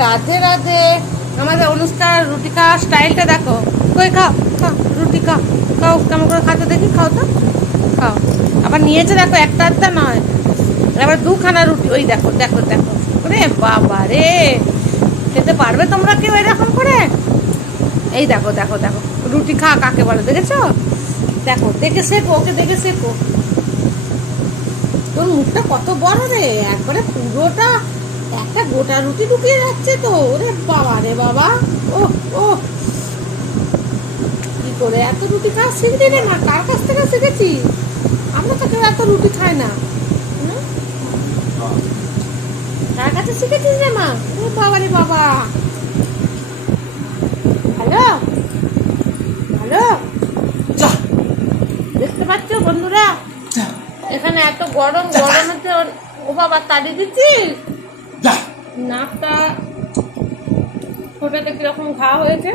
রাধে রাধে। আমাদের অনুষ্কার রুটি খাওয়ার স্টাইলটা দেখো। কই খাও খাও রুটি খাও, খাও কেমন করে খাতে দেখি, খাও তো খাও। আবার নিয়েছে দেখো, একটা আধটা নয়, আবার দুখানা রুটি। ওই দেখো দেখো দেখো, ওরে বাবা রে, খেতে পারবে তোমরা কেউ এরকম করে? এই দেখো দেখো দেখো, রুটি খা কাকে বলে দেখেছো? দেখো দেখে শেখো, ওকে দেখে শেখো। তোর মুখটা কত বড় রে, একবারে পুরোটা একটা গোটা রুটি ঢুকিয়ে যাচ্ছে তো। ওরে বাবা রে বাবা, ও ও কি করে এত রুটি খাওয়া শিখলি রে মা? কার কাছ থেকে শিখেছি? আমরা তো কেউ এত রুটি খাই না। কার কাছে শিখেছিস রে মা? ও বাবা রে বাবা। হ্যালো হ্যালো, দেখতে পাচ্ছ বন্ধুরা, এখানে এত গরম, গরমেতে ও বাবা তাড়িয়ে দিচ্ছিস। নাকটা ফোটাতে কিরকম ঘা হয়েছে,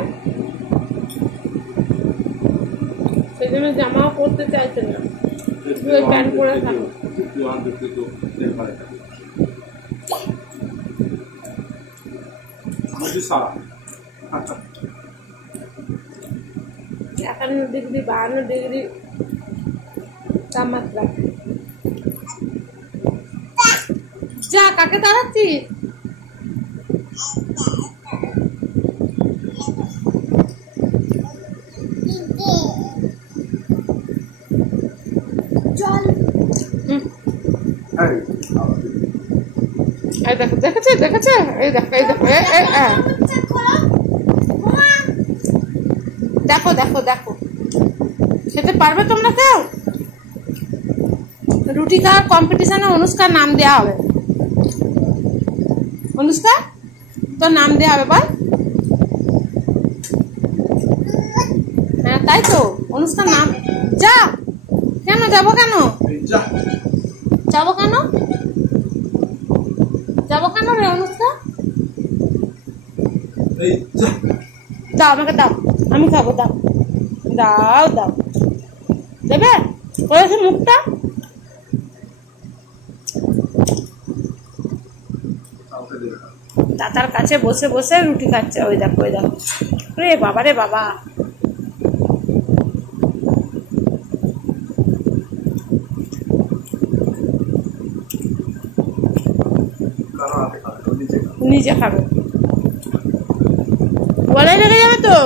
সেই জন্য জামাও পরতে চাইছে না, প্যান্ট পরে থাকো। একান্ন ডিগ্রি 52 ডিগ্রি তাপমাত্রা। যা, কাকে তাড়াচ্ছিস? এই দেখো, দেখেছে দেখেছে, এই দেখো এই দেখো, দেখো দেখো দেখো, খেতে পারবে তোমরা কেউ? রুটি খাওয়ার কম্পিটিশনে অনুষ্কার নাম দেওয়া হবে। অনুষ্কা, তোর নাম দেওয়া হবে বল। হ্যাঁ তাই তো, অনুষ্কার নাম। যা, কেন যাবো, কেন যাবো, কেন যাবো, কেন রে অনুষ্কা? দাও আমাকে, দাও, আমি খাবো, দাও দাও দাও, দেবে? করেছে মুখটা। দাদার কাছে বসে বসে রুটি খাচ্ছে। ওই দেখো ওই দেখো, রে বাবা রে বাবা। নিজে খাবে, গলায় লেগে যাবে তো।